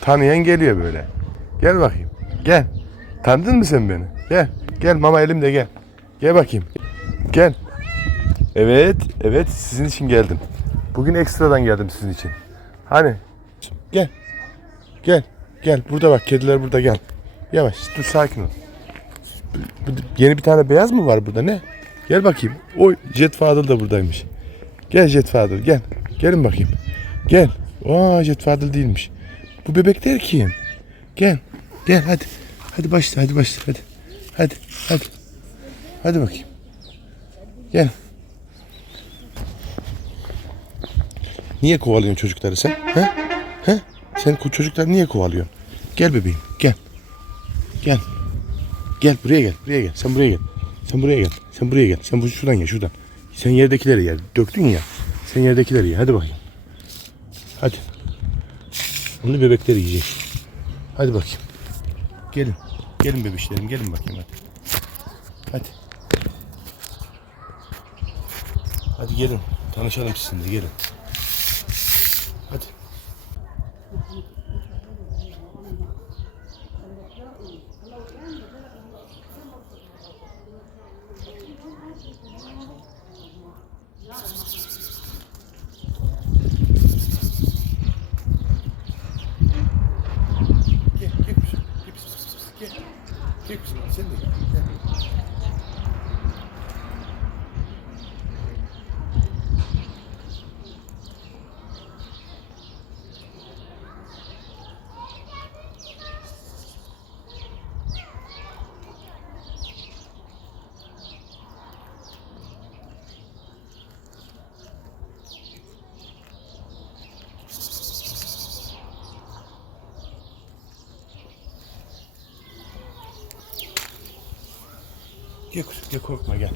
Tanıyan geliyor böyle. Gel bakayım. Gel. Tanıdın mı sen beni? Gel. Gel mama elimde gel. Gel bakayım. Gel. Evet, evet sizin için geldim. Bugün ekstradan geldim sizin için. Hani? Gel. Gel. Gel. Burada bak kediler burada gel. Yavaş dur sakin ol. Yeni bir tane beyaz mı var burada ne? Gel bakayım. Oy Jet Fadıl da buradaymış. Gel Jet Fadıl gel. Gelin bakayım. Gel. Aa Jet Fadıl değilmiş. Bu bebekler kim? Gel. Gel hadi. Hadi başla hadi başla hadi. Hadi hadi. Hadi bakayım. Gel. Niye kovalıyorsun çocukları sen? He? He? Sen çocukları niye kovalıyorsun? Gel bebeğim gel. Gel. Gel buraya gel. Buraya gel. Sen buraya gel. Sen buraya gel. Sen buraya gel. Sen bu şuradan gel şuradan. Sen yerdekileri ye. Döktün ya. Sen yerdekileri ye. Hadi bakayım. Hadi. Onu bebekler yiyecek. Hadi bakayım. Gelin. Gelin bebişlerim. Gelin bakayım hadi. Hadi. Hadi gelin. Tanışalım sizinle. Gelin. Hadi. Gel, gel kuzum. Gel, pis, pis, pis, gel. Gel kuzum, sen de gel. Gel gel korkma gel.